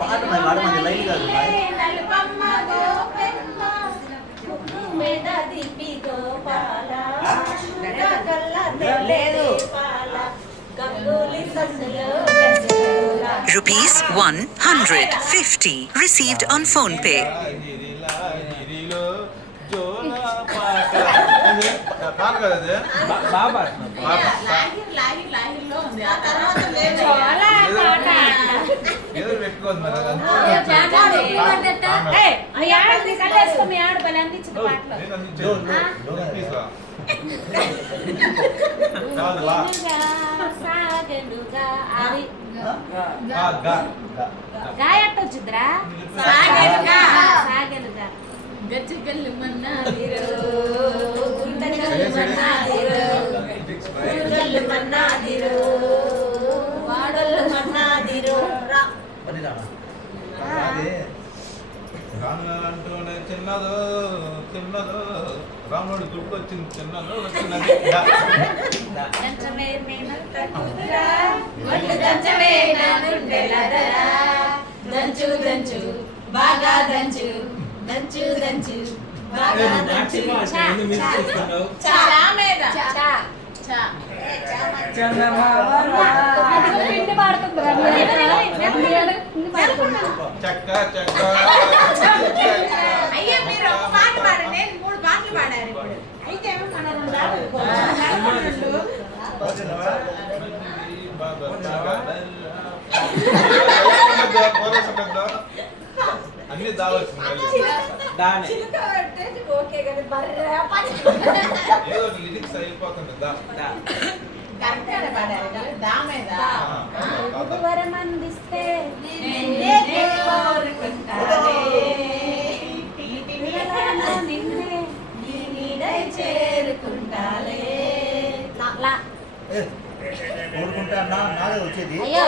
పాట పాడమంది లైన్ కాదు Rupees 150 received on phone pay. గాయట్టొచ్చుద్రా గజ్జగల్లు మన్నాదిరో గుండగల్లు మన్నాదిరో వాడల్లు మన్నాదిరో రా రానుంటూనే చిన్నదో చిన్నదో రాముడు గుర్తొచ్చింది చిన్నదో దంచు దంచు బాగా దంచు దంచు దంచు బాగా దంచు చక్క చక్క అయ్యా మీరు ఒక పాట పాడండి నేను 3 పాటలు పాడారు ఇప్పుడు అయితే అన్ని దావచ్చు ఏదో లిరిక్స్ అయిపోతుంది వరమందిస్తే చేరుకుంటాలే కోరుకుంటా నాదే వచ్చేది అయ్యో